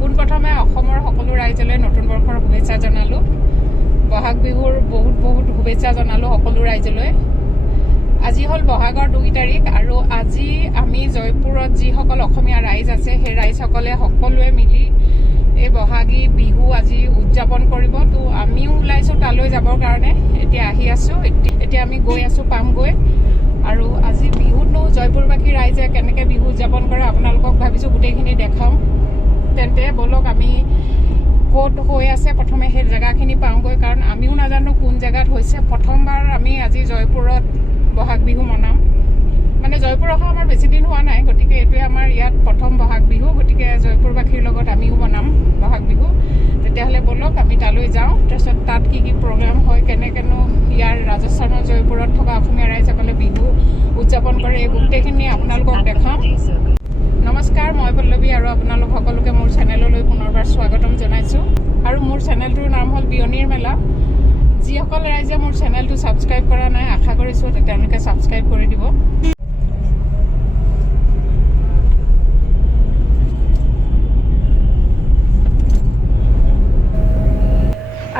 পোনপ্ৰথমে অসমৰ সকলো ৰাইজলৈ নতুন বৰ্ষৰ শুভেচ্ছা জনালোঁ। বহাগ বিহুৰ বহুত শুভেচ্ছা জনালোঁ সকলো ৰাইজলৈ। আজি হ'ল বহাগৰ 2 তাৰিখ আৰু আজি আমি জয়পুৰত যিসকল অসমীয়া ৰাইজ আছে সেই ৰাইজসকলে সকলোৱে মিলি এই বহাগী বিহু আজি উদযাপন কৰিব। তো আমিও ওলাইছোঁ তালৈ যাবৰ কাৰণে। এতিয়া আহি আছোঁ, এতিয়া আমি গৈ আছোঁ পামগৈ। আৰু আজি বিহুতনো জয়পুৰবাসী ৰাইজে কেনেকৈ বিহু উদযাপন কৰে আপোনালোকক ভাবিছোঁ গোটেইখিনি দেখাওঁ। তেন্তে ব'লক আমি ক'ত হৈ আছে প্ৰথমে সেই জেগাখিনি পাওঁগৈ, কাৰণ আমিও নাজানো কোন জেগাত হৈছে। প্ৰথমবাৰ আমি আজি জয়পুৰত বহাগ বিহু মনাম। মানে জয়পুৰ অহা আমাৰ বেছি দিন হোৱা নাই, গতিকে এইটোৱে আমাৰ ইয়াত প্ৰথম বহাগ বিহু। গতিকে জয়পুৰবাসীৰ লগত আমিও মনাম বহাগ বিহু। তেতিয়াহ'লে ব'লক আমি তালৈ যাওঁ। তাৰপিছত তাত কি প্ৰগ্ৰাম হয়, কেনেকৈনো ইয়াৰ ৰাজস্থানৰ জয়পুৰত থকা অসমীয়া ৰাইজসকলে বিহু উদযাপন কৰে, এই গোটেইখিনি আপোনালোকক দেখাম। নমস্কাৰ, মই পল্লৱী আৰু আপোনালোক সকলোকে মোৰ চেনেললৈ পুনৰবাৰ স্বাগতম জনাইছোঁ। আৰু মোৰ চেনেলটোৰ নাম হ'ল বিয়নীৰ মেলা। যিসকল ৰাইজে মোৰ চেনেলটো ছাবস্ক্ৰাইব কৰা নাই, আশা কৰিছোঁ তেওঁলোকে ছাবস্ক্ৰাইব কৰি দিব।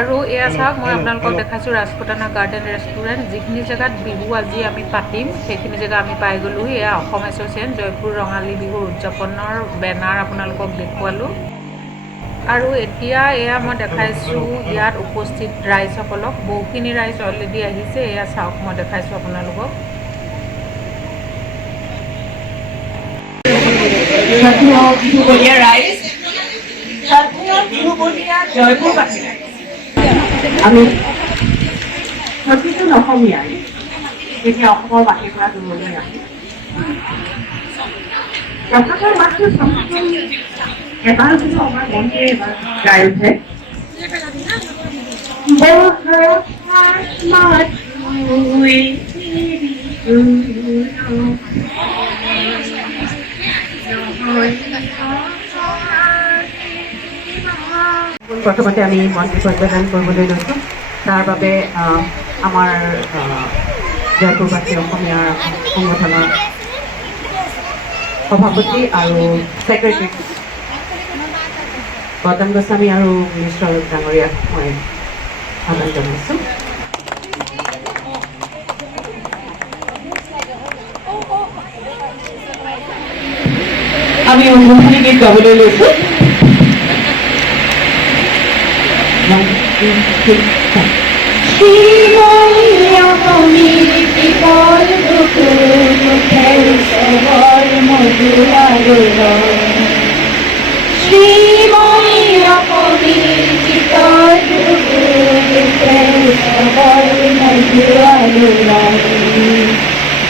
আৰু এয়া চাওক, মই আপোনালোকক দেখাইছোঁ ৰাজপুতানা গাৰ্ডেন ৰেষ্টুৰেণ্ট। যিখিনি জেগাত বিহু আজি আমি পাতিম সেইখিনি জেগা আমি পাই গ'লোঁ। এয়া অসম এছ'চিয়েশ্যন জয়পুৰ ৰঙালী বিহুৰ উদযাপনৰ বেনাৰ আপোনালোকক দেখুৱালোঁ। আৰু এতিয়া এয়া মই দেখাইছোঁ ইয়াত উপস্থিত ৰাইজসকলক। বহুখিনি ৰাইজ অলৰেডি আহিছে। এয়া চাওক, মই দেখাইছোঁ আপোনালোকক। আমি প্ৰতিজন অসমীয়াই যেতিয়া অসমৰ বাহিৰ পৰা দূৰলৈ আহে, প্ৰকাশৰ মাত্ৰ এবাৰ যদি আমাৰ মনটোৱে এবাৰ গাই উঠে, প্ৰথমতে আমি মন্ত্ৰী প্ৰত্যাখ্যান কৰিবলৈ লৈছোঁ। তাৰ বাবে আমাৰ জয়পুৰবাসী অসমীয়া সংগঠনৰ সভাপতি আৰু ছেক্ৰেটাৰী গৌতম গোস্বামী আৰু মিশ্ৰ ডাঙৰীয়াক মই আহ্বান জনাইছোঁ। আমি উদ্বোধনী গীত গাবলৈ লৈছোঁ।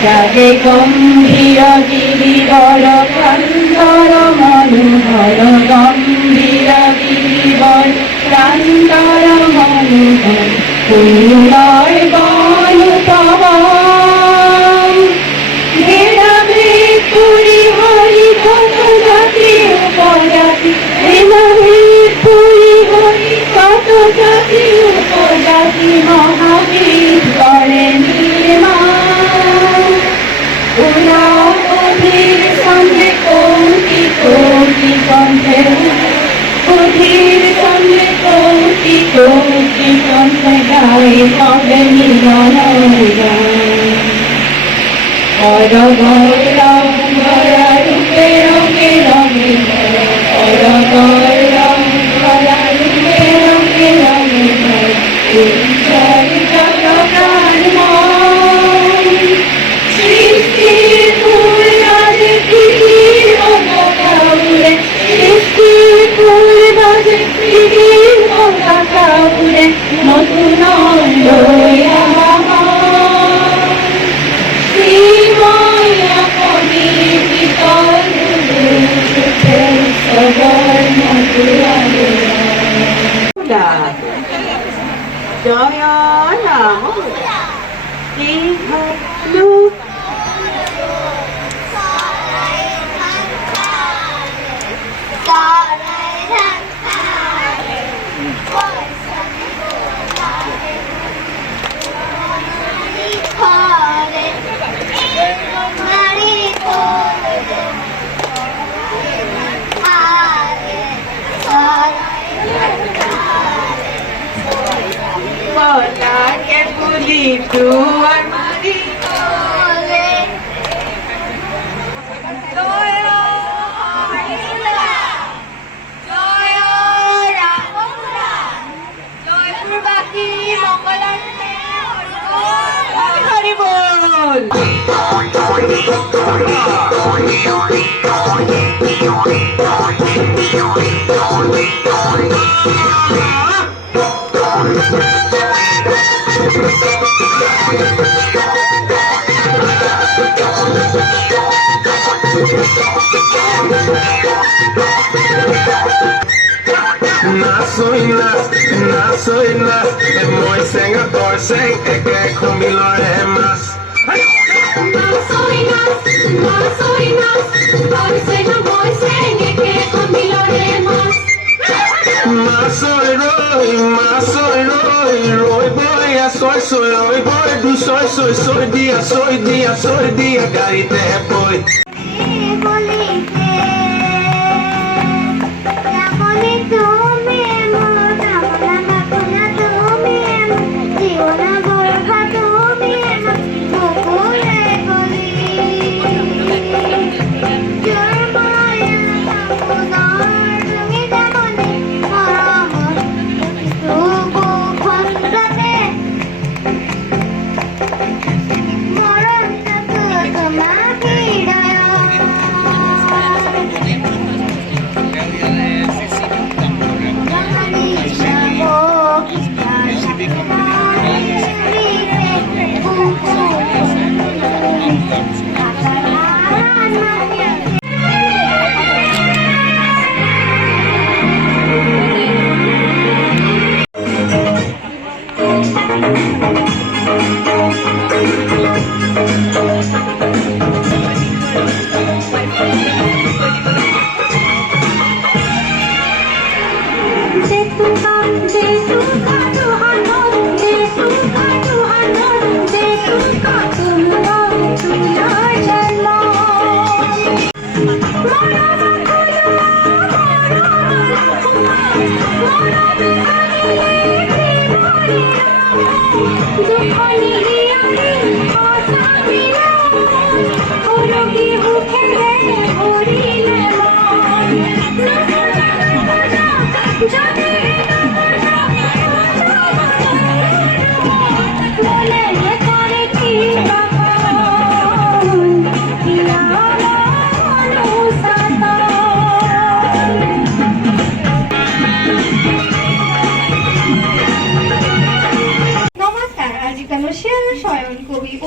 জাগে গম্ভীর গিরিবর প্রান্তর মনোহর, গম্ভীর গিরিবর প্রান্তর মনোহর, পুনর বল পবন ভেদাভেদ পুরি হরি কত জাতি উপজাতি, ভেদাভেদ পুরি হরি কত জাতি উপজাতি, মহাবীর করে নির্মাণ অধীর সঙ্গে কোটি কোটি কণ্ঠে, অধীর সঙ্গে কোটি কোটি কণ্ঠে গায়ে হবে মিলন অরগর ভরা রূপে রঙে রঙে, অরগর ভরা রূপে রঙে রঙে, উজ্জ্বল জগৎ মন সৃষ্টির ফুল বাজে পৃথিবীর পতাকা উড়ে, সৃষ্টির ফুল বাজে পৃথিবীর পতাকা উড়ে, নতুন লয়া শ্রীময় অসমী Look. Bola que bonito armadito. Nasuinas, moisen a torsen, que comilor es más. Roy boy, soy Roy boy, du soy día, garite boy.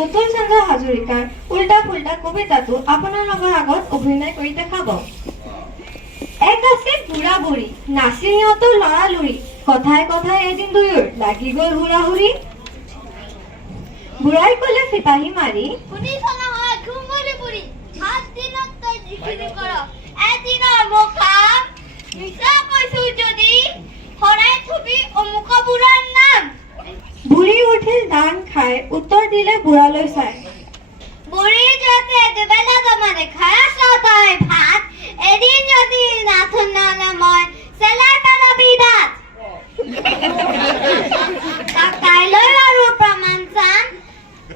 উত্তৰচন্দ্ৰ হাজৰিকাৰ উল্টা ফুল্টা কবিতাটো আপোনাৰ লগৰ আগত অভিনয় কৰি দেখাব। এক আছিল বুঢ়া বুঢ়ী, নাছিল সিহঁতৰ লৰালৰি, কথাই কথাই এদিন দুয়োৰ লাগি গল হুৰাহুৰি। বুঢ়াই কলে ফিতাহী মাৰি, বুঢ়ী উঠিল দান খাই, উত্তৰ দিলে বুঢ়ালৈ চাই, বুঢ়ী যদি দুবেলা জমানে খাই আছ তই ভাত, এদিন যদি নাথুনালে মই চেলাই পেলাবি দাঁত। কাইলৈ আৰু প্ৰমাণ চাম,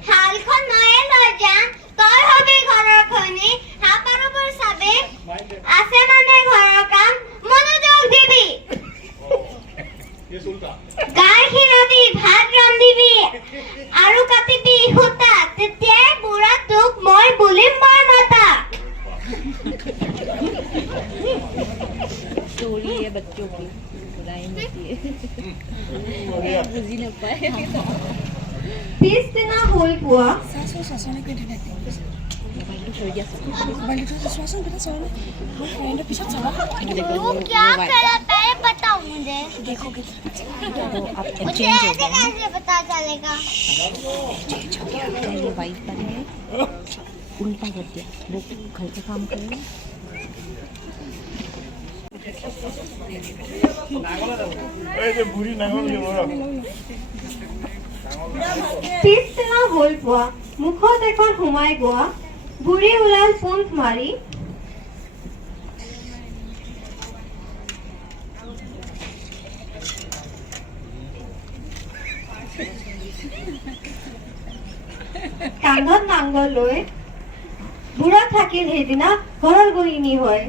শালখন ময়ে লৈ যাম, তই হবি ঘৰৰ খনি, হাঁহ পাৰবোৰ চাবি, আছে মানে ঘৰৰ কাম, মনোযোগ দিবি। গাই খিৰাবি, ভাত ৰান্ধিবি আৰু কাটিবি সূতা, তেতিয়াই বুঢ়া তোক মই বুলিম মই মতা। स्टोरी है बच्चों की, राइम होती है, बुझी न पाए। পিছদিনা হল পুৱা, तू क्या कहता है बताओ मुझे, मुझे ऐसे कैसे पता चलेगा। ये वाइट वाली है उल्टा कर दिया वो घर का काम करेगा পিছদিনা হ'ল পোৱা মুখত এখন সোমাই গোৱা বুঢ়ী ওলাল পোন্ধ মাৰি কান্ধত নাঙল লৈ বুঢ়া থাকিল সেইদিনা ঘৰৰ গৃহিণী হয়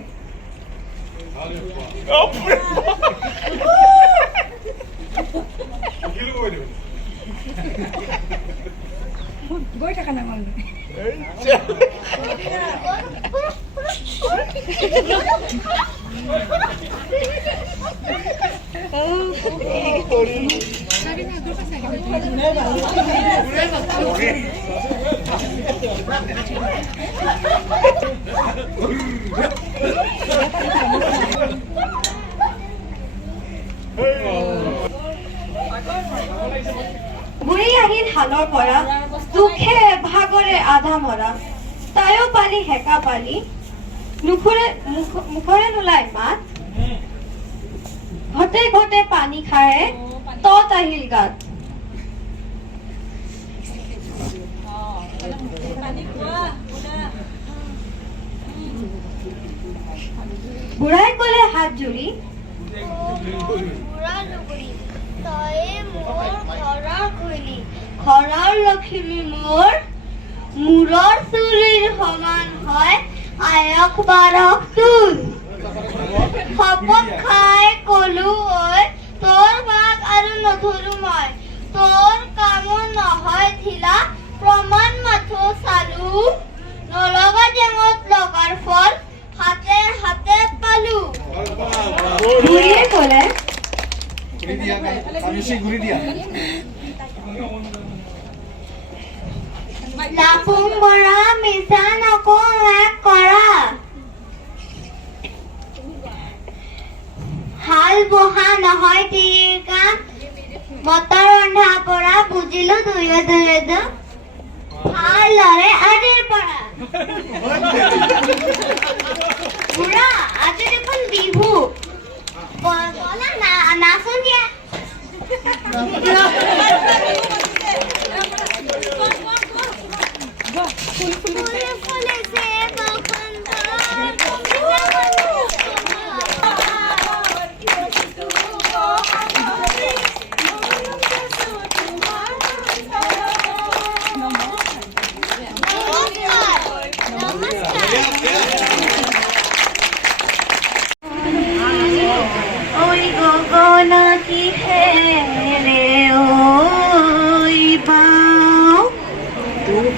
বুঢ়ী আহিল হালৰ পৰা দুখে ভাগৰে আধা মৰা তাইও পালি হেকা পালি মুখৰে নোলাই মাত ঘটে ঘটে পানী খায়ে তত আহিল গাত বুঢ়াই কলে হাত জুৰি ঘৰৰ লখিমী মোৰ মূৰৰ চুলিৰ সমান হয় আয়ক বাৰক তুল শপত খাই কলো ঐ তোৰ মাক আৰু নধৰো মই তোৰ কামো নহয় ঢিলা প্ৰমাণ মাথো চালো নলগা জেঙত লগাৰ ফল হাতে হাতে পালো বুঢ়ীয়ে কলে লাপুং বৰা মিছা নকওঁ এক কৰা হাল বহা নহয় তিৰিৰ কাম মটৰ ৰন্ধা পৰা বুজিলো দুয়ে দুয়ে ভাল লৰে আজিৰ পৰা বুঢ়া আজি দেখোন বিহু বলা নাচোন দিয়া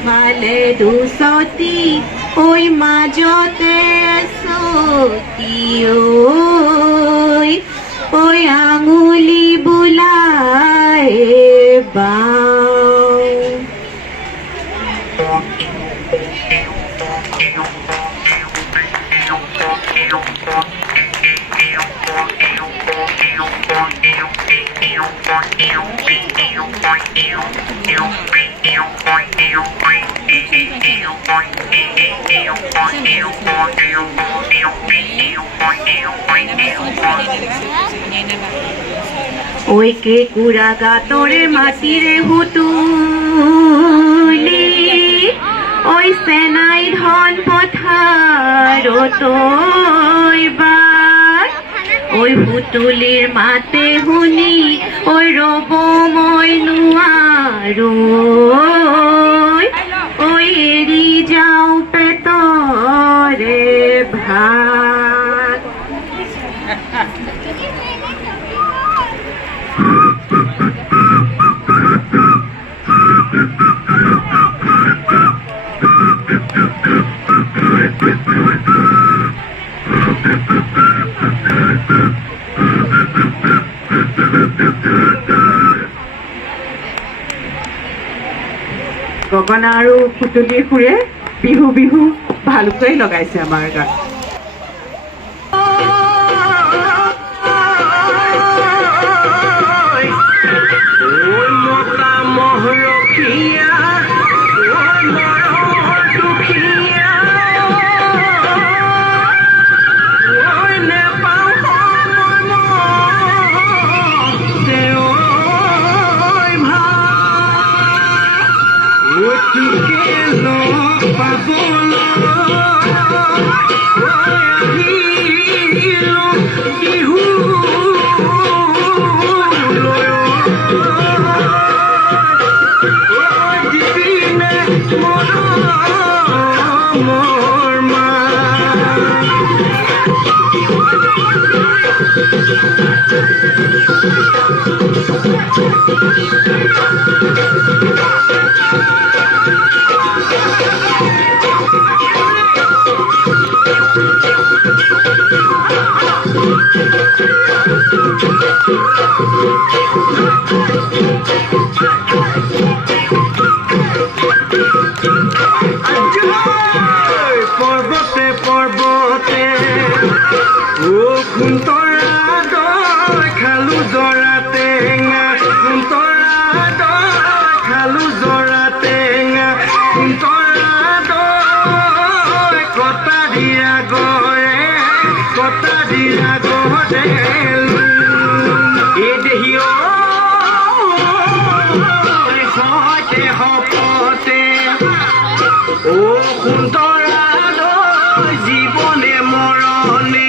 ফালে দুচতি ঐ মাজতে চতি ঐ আঙুলি বোলাই বাওঁ ওই কে কুড়া গাতরে মাটিরে হুতুলি ওই সেনাই ধন পথারত ওই হুতুলির মাতে শুনি ওই রব মই নোৱাৰো ওই এৰি যাওঁ পেটৰে ভাত গগনা আৰু পুতলিৰ সুৰে বিহু বিহু ভালকৈ লগাইছে আমাৰ গাত Oi, mota morroquia, পৰ্বতে পৰ্বতে খালো জৰা টেঙা খালো জৰা টেঙা কটা দিয়া গৰে এই দেহিঅ সতে হপতে ও সুন্দৰা জীবনে মৰণে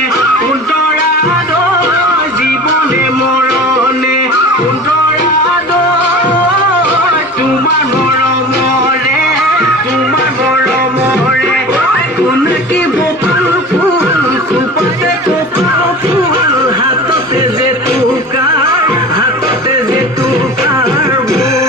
জীবনে মৰণে তোমাৰ মৰমৰে কোনকে বকুল ফুল চুপাতে কপৌ ফুল হাততে যে টুকাৰ বোল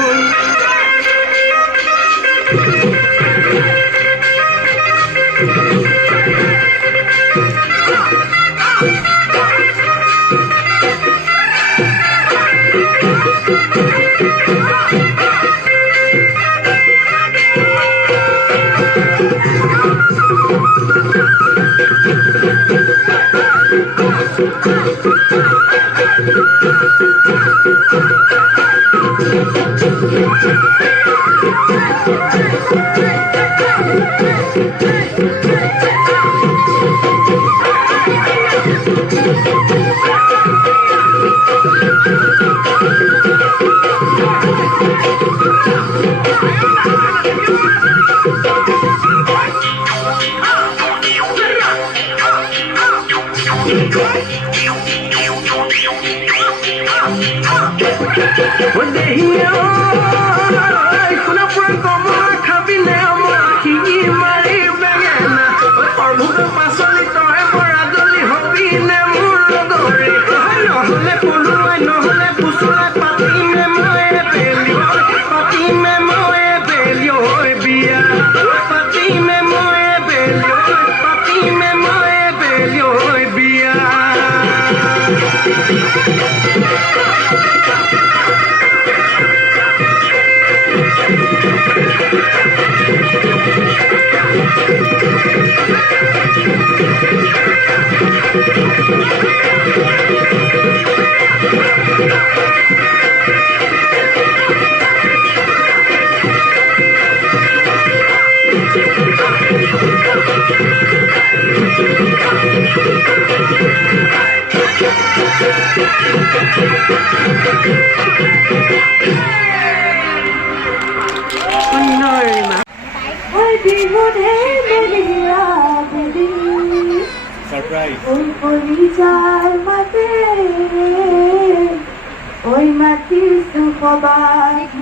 Oi mati sukhobak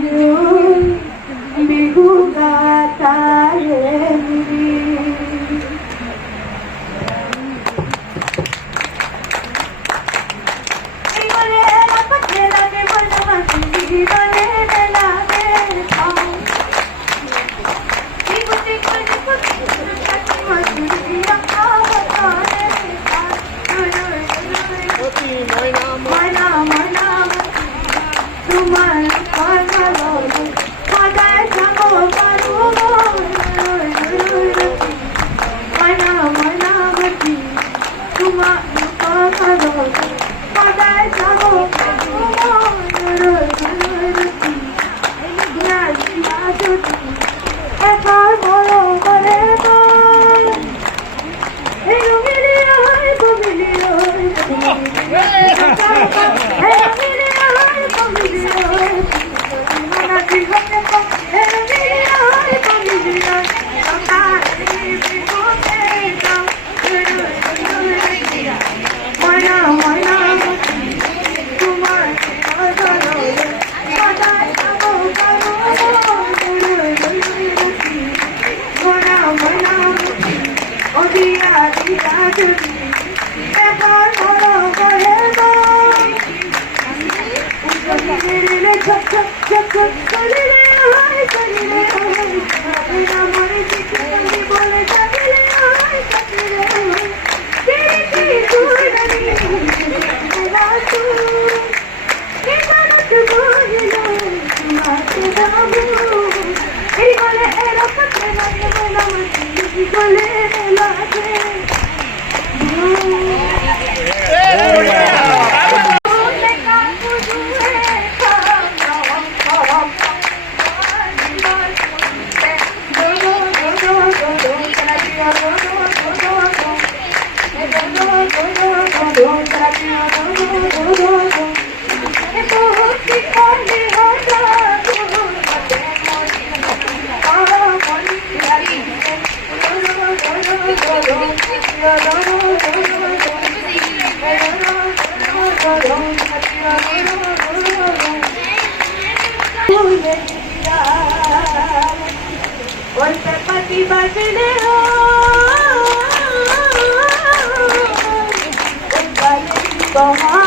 bihu gataye তোমার দিয়া দিয়া যদি এবার মরম করে শরীরে ছক ছক ছক ছক শরীরে হয় শরীরে হয় মরে চিঠি বন্ধি বলে শরীরে হয় শরীরে হয় তেরি দুর্গনি রাতু এবারত বহিল তোমাকে দামু এই বলে এরকম লাগে বলা মাটি বলে লাগে और पति बजने हो बहार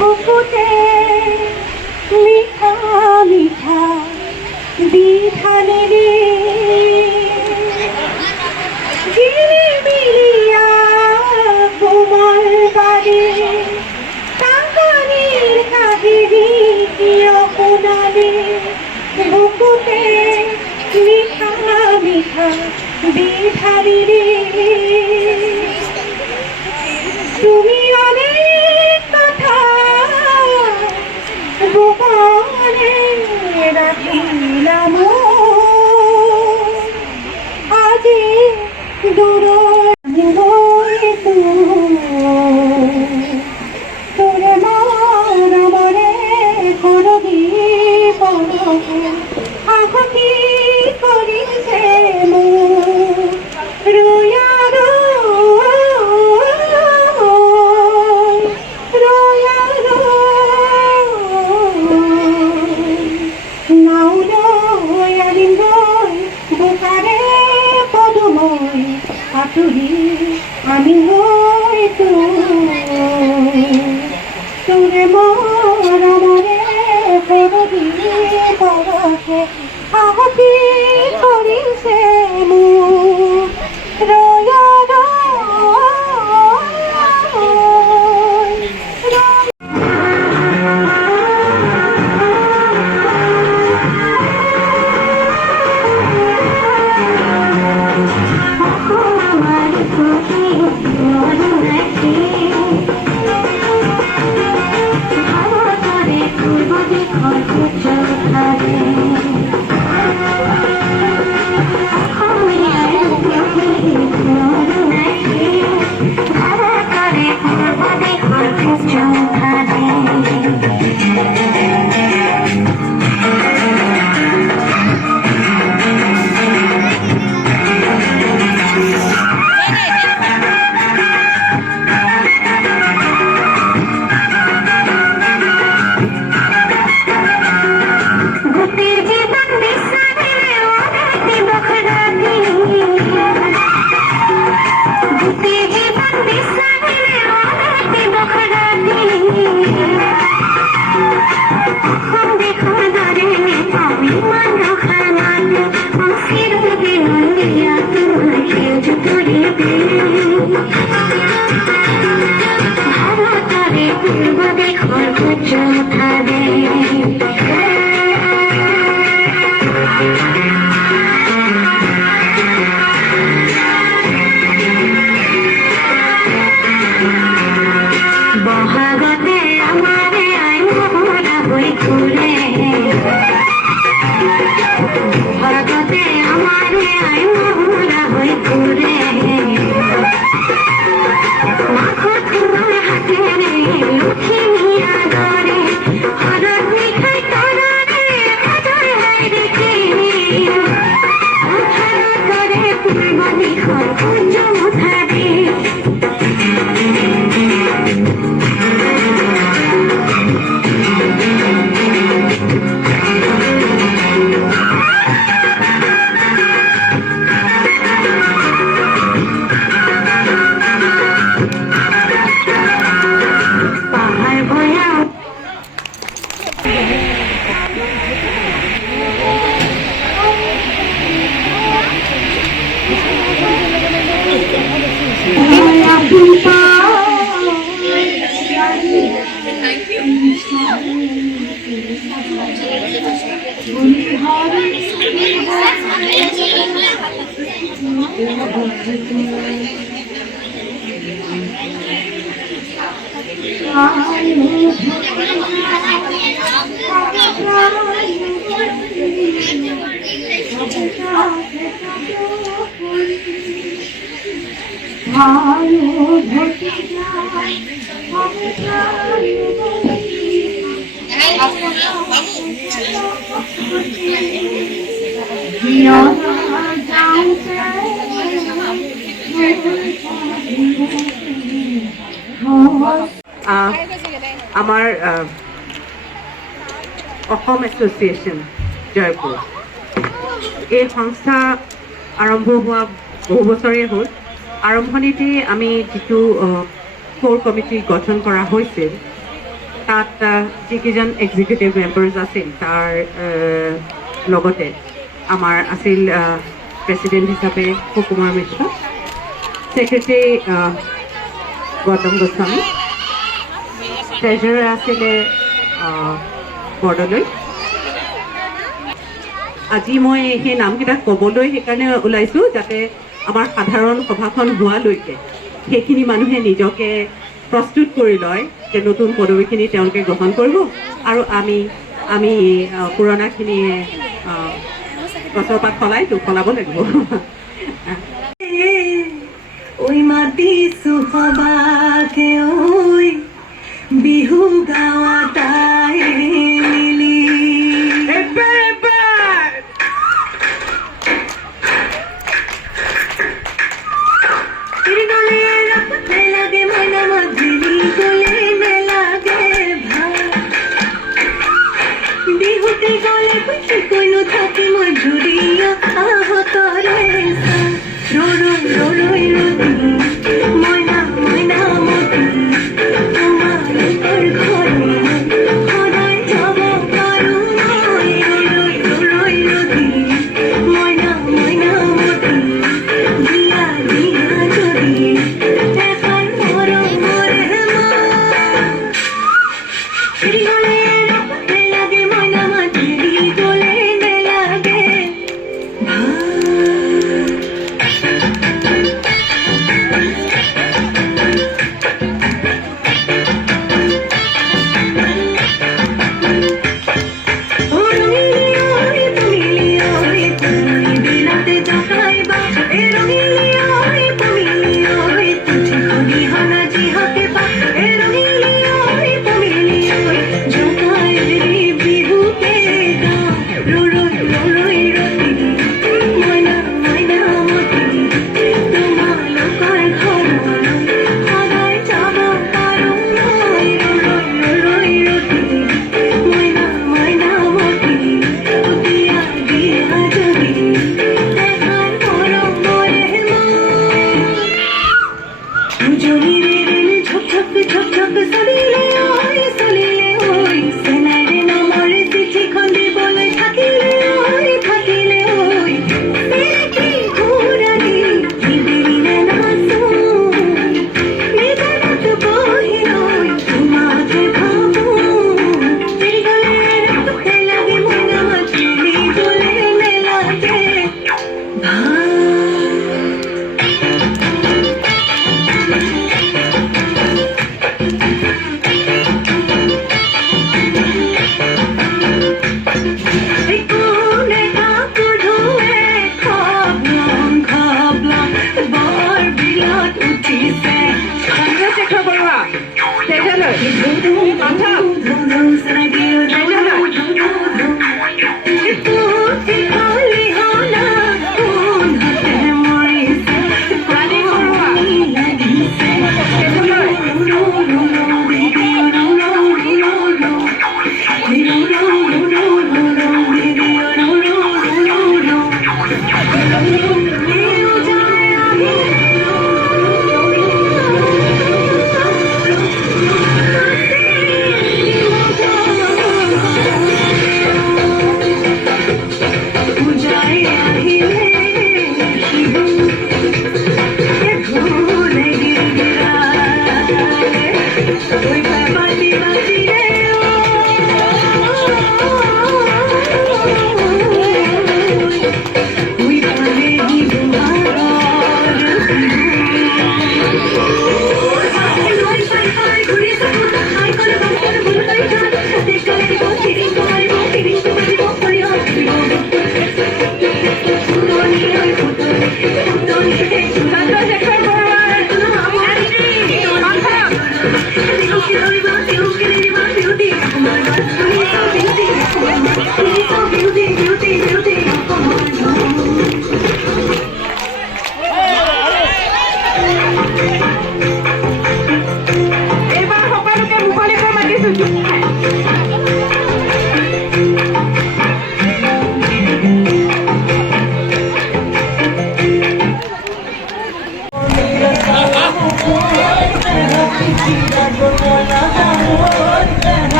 বুকুতে মিঠা মিঠা বিধানে রে গিরি মিলিয়া কোমল বারে কাঙ্গানির কাহিনী অপনালে বুকুতে মিঠা মিঠা বিধানে রে তুমি অনেক কথা গোপনে রাখিলাম আজি দূর তোর মন মনে করবি পরকে সাহসী কৰিছে মোক ৰয়া নাওলৈ আনিলৈ বোকাৰে পদুমৈ আঁতৰি আমি হৈ তোৰে মৰমৰে সৰদি বৰষে সাহসী কৰিছে মোক ৰয়া আমাৰ অসম এছ'চিয়েশ্যন জয়পুৰ এই সংস্থা আৰম্ভ হোৱা বহু বছৰেই হ'ল। আৰম্ভণিতে আমি যিটো কোৰ কমিটি গঠন কৰা হৈছিল তাত যিকেইজন এক্সিকিউটিভ মেম্বাৰ্ছ আছিল তাৰ লগতে আমাৰ আছিল প্ৰেচিডেণ্ট হিচাপে সুকুমাৰ মিশ্ৰ, ছেক্ৰেটাৰী গৌতম গোস্বামী, ট্ৰেজাৰাৰ আছিলে বৰদলৈ। আজি মই সেই নামকেইটা ক'বলৈ সেইকাৰণে ওলাইছোঁ যাতে আমাৰ সাধাৰণ সভাখন হোৱালৈকে সেইখিনি মানুহে নিজকে প্ৰস্তুত কৰি লয় যে নতুন পদবীখিনি তেওঁলোকে গ্ৰহণ কৰিব আৰু আমি পুৰণাখিনিয়ে গছৰ পাত সলাব লাগিব। ঐ মাতিছো সবাকে ঐ বিহু গাঁৱত মিলি কোনো থাকে মই ঘূৰিয়া আহতৰে ৰৈ মইনা মইনা মতি তোমালোকৰ ঘৰে সদায় যাব পাৰোঁ মই ৰৈ মইনা মইনা মতি দিয়া দিয়া যদি এখন মৰমৰে এৰি গ'লে নেলাগে মইনা মাতি এৰি গ'লে নেলাগে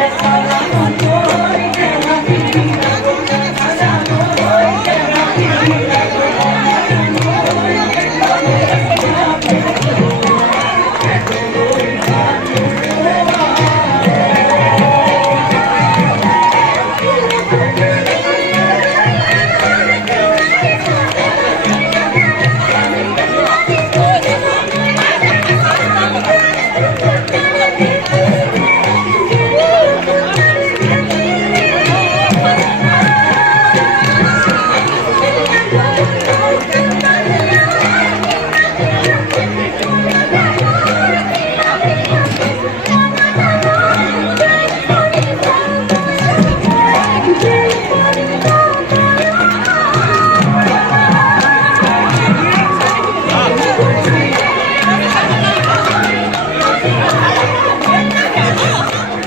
Yes,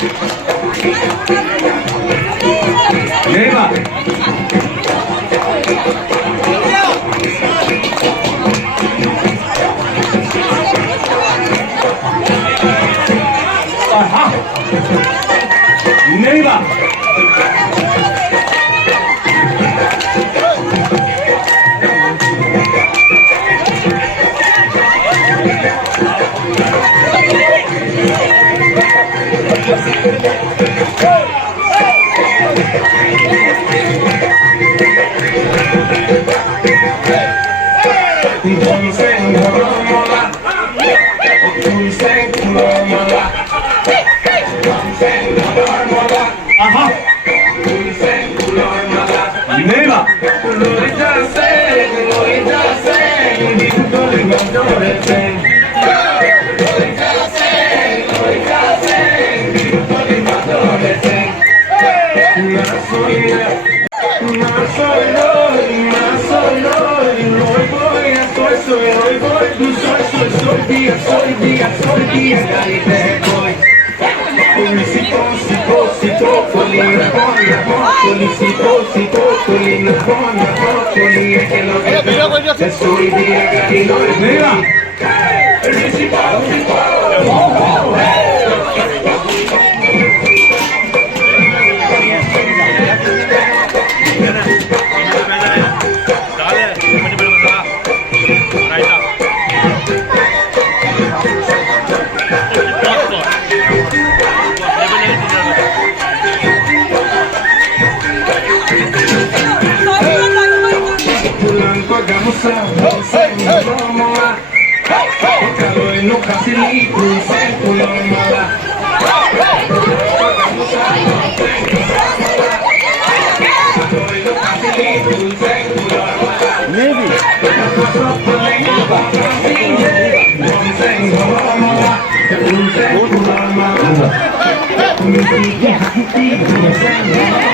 Neighbor. Aha. Neighbor. Aha. Neighbor.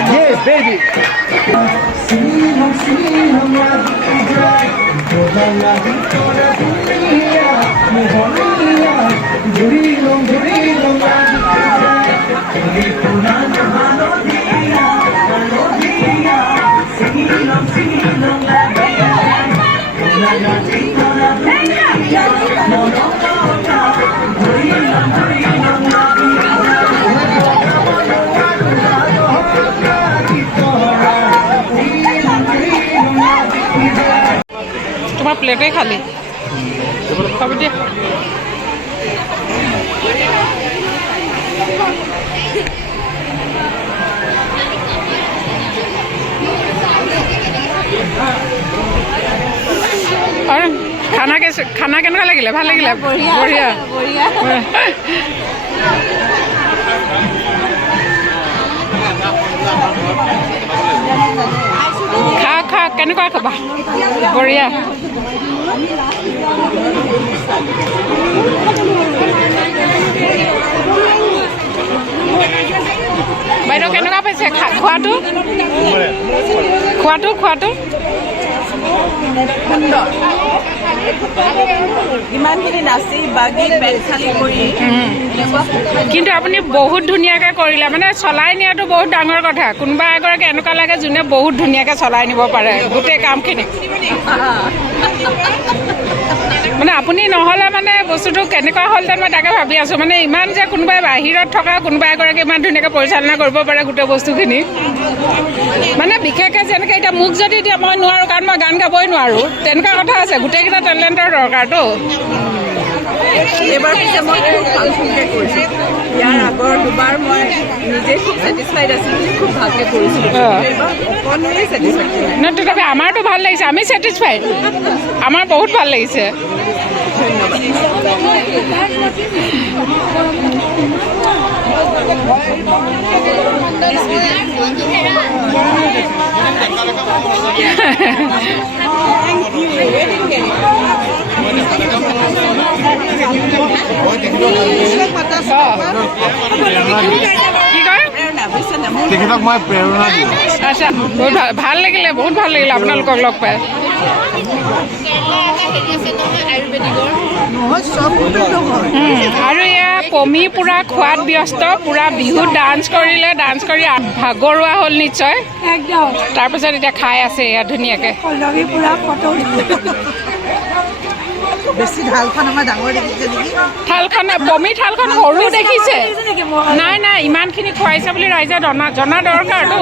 Yes, baby. তোমাৰ প্লেটে খালি হ'ব দিয়া আৰু খানা কেনেকুৱা লাগিলে ভাল লাগিলে বঢ়িয়া খা কেনেকুৱা খাবা বঢ়িয়া বাইদেউ কেনেকুৱা পাইছে খোৱাটো ইমানখিনি নাচি বাগি পেট খালি কৰি কিন্তু আপুনি বহুত ধুনীয়াকৈ কৰিলে মানে চলাই নিয়াটো বহুত ডাঙৰ কথা কোনোবা এগৰাকী এনেকুৱা লাগে যোনে বহুত ধুনীয়াকৈ চলাই নিব পাৰে গোটেই কামখিনি মানে আপুনি নহ'লে মানে বস্তুটো কেনেকুৱা হ'লহেঁতেন মই তাকে ভাবি আছোঁ মানে ইমান যে কোনোবাই বাহিৰত থকা কোনোবা এগৰাকী ইমান ধুনীয়াকৈ পৰিচালনা কৰিব পাৰে গোটেই বস্তুখিনি মানে বিশেষকৈ যেনেকৈ এতিয়া মোক যদি এতিয়া মই নোৱাৰোঁ কাৰণ মই গান গাবই নোৱাৰোঁ তেনেকুৱা কথা আছে গোটেইকেইটা টেলেণ্টৰ দৰকাৰতো এইবাৰ পিছে মই খুব ভালকৈ কৰিছোঁ ইয়াৰ আগৰ দুবাৰ মই নিজে খুব ছেটিছফাইড আছিলোঁ খুব ভালকৈ কৰিছিলোঁ অকণমানেই ছেটিছফাইড নহয় তথাপি আমাৰতো ভাল লাগিছে আমি ছেটিছফাইড আমাৰ বহুত ভাল লাগিছে তেখেতক মই প্ৰেৰণা দিওঁ আচ্ছা বহুত ভাল লাগিলে আপোনালোকক লগ পাই আৰু এয়া পমি পুৰা খোৱাত ব্যস্ত, পুৰা বিহুত ডান্স কৰিলে, ডান্স কৰি ভাগৰুৱা হ'ল নিশ্চয়। একদম তাৰপিছত এতিয়া খাই আছে এয়া ধুনীয়াকৈ। পল্লৱী পুৰা ফটো বেছি ঢালখন আমাৰ ডাঙৰ দেখিছে নেকি? থালখন পমি থালখন সৰু দেখিছে। নাই নাই, ইমানখিনি খুৱাইছে বুলি ৰাইজে জনা দৰকাৰতো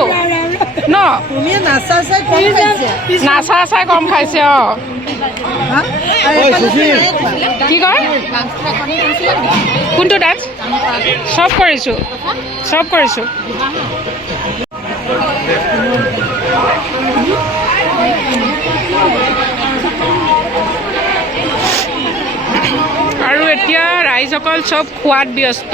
ন। তুমিয়ে নাচা চাই কম খাইছে। নাচা চাই কম খাইছে। অঁ কি কয়? কোনটো ডান্স? চব কৰিছোঁ, চব কৰিছোঁ। আৰু এতিয়া ৰাইজসকল চব খোৱাত ব্যস্ত।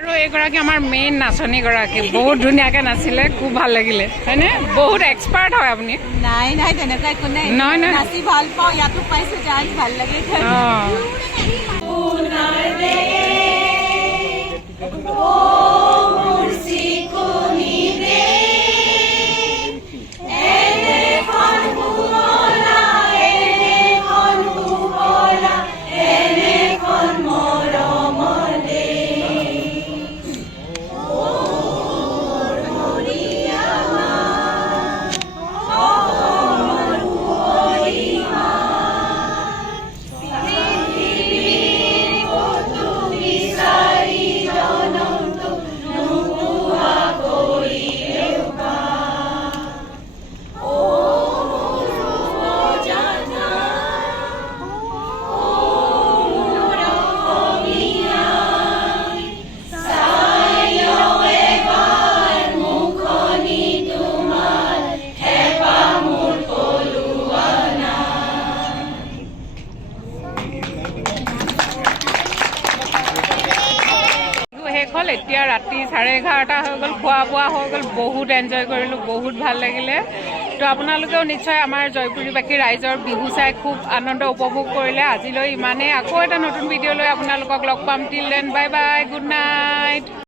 আৰু এইগৰাকী আমাৰ মেইন নাচনীগৰাকী বহুত ধুনীয়াকৈ নাচিলে, খুব ভাল লাগিলে হয়নে? বহুত এক্সপাৰ্ট হয় আপুনি। নাই নাই, তেনেকুৱা একো নাই। নহয় নহয়, নাচি ভাল পাওঁ, ইয়াতো পাইছোঁ, যাই ভাল লাগে। অঁ শেষ হ'ল। এতিয়া ৰাতি 11:30 হৈ গ'ল, খোৱা বোৱা হৈ গ'ল, বহুত এনজয় কৰিলোঁ, বহুত ভাল লাগিলে। তো আপোনালোকেও নিশ্চয় আমাৰ জয়পুৰীবাসী ৰাইজৰ বিহু চাই খুব আনন্দ উপভোগ কৰিলে। আজিলৈ ইমানেই, আকৌ এটা নতুন ভিডিঅ' লৈ আপোনালোকক লগ পাম। Till then bye bye, good night.